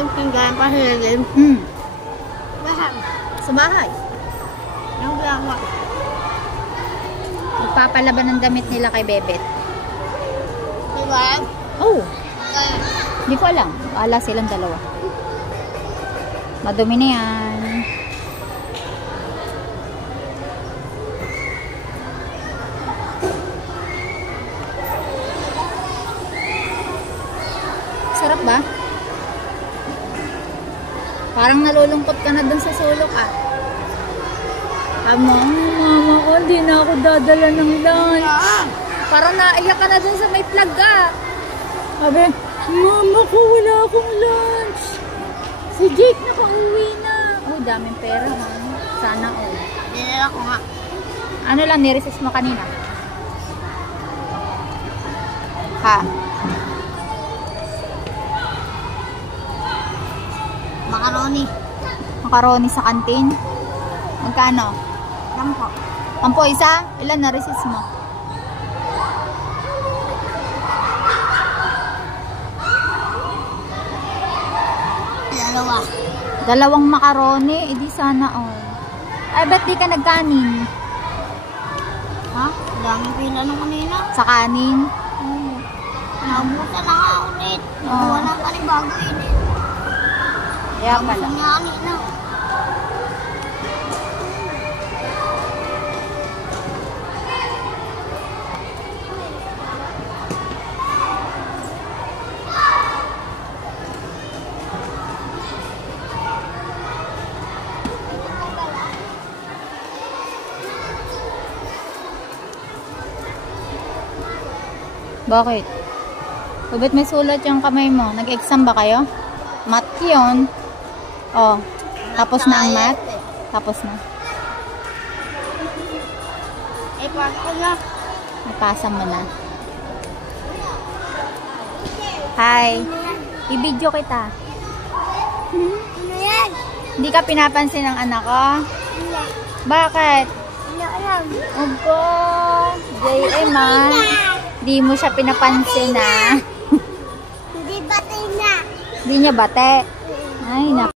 yung pinggan pa hilin. Saan? Sa bahay. Yung ginagawa. Magpapalaban ng damit nila kay Bebet. Diba? Oh, hindi ko alam. Wala silang dalawa. Madumi na yan. Sarap ba? Parang nalulungkot ka na dun sa sulok mama ko, hindi na ako dadala ng lunch. Parang naiyak ka na dun sa may flag Sabi, mama ko, wala akong lunch. Si Jake nakauwi na. Oh, daming pera Sana all. Dinala ko nga. Ano lang, nireses mo kanina? Ha? Macaroni. Macaroni sa kantin? Magkano? 10. 10 isa? Ilan na receipt mo? Dalawang macaroni? Edi sana all. Ay, ba't di ka nagkanin? Ha? Dami pinanong kanina. Sa kanin? Naubusan na nga ulit. Nabuha na panibago init. Kaya pala. Naubusan na. Bakit? O, ba't may sulat yung kamay mo? Nag-exam ba kayo? Math yun. Oh, tapos na ang math? Tapos na. Pasa na. Napasa mo na. Hi. I-video kita. Ano yan? Hindi ka pinapansin ng anak ko? Hindi. Bakit? Hindi alam. Opo. JM Di mo siya pinapansin Hindi bate na. Hindi niya bate. Ay,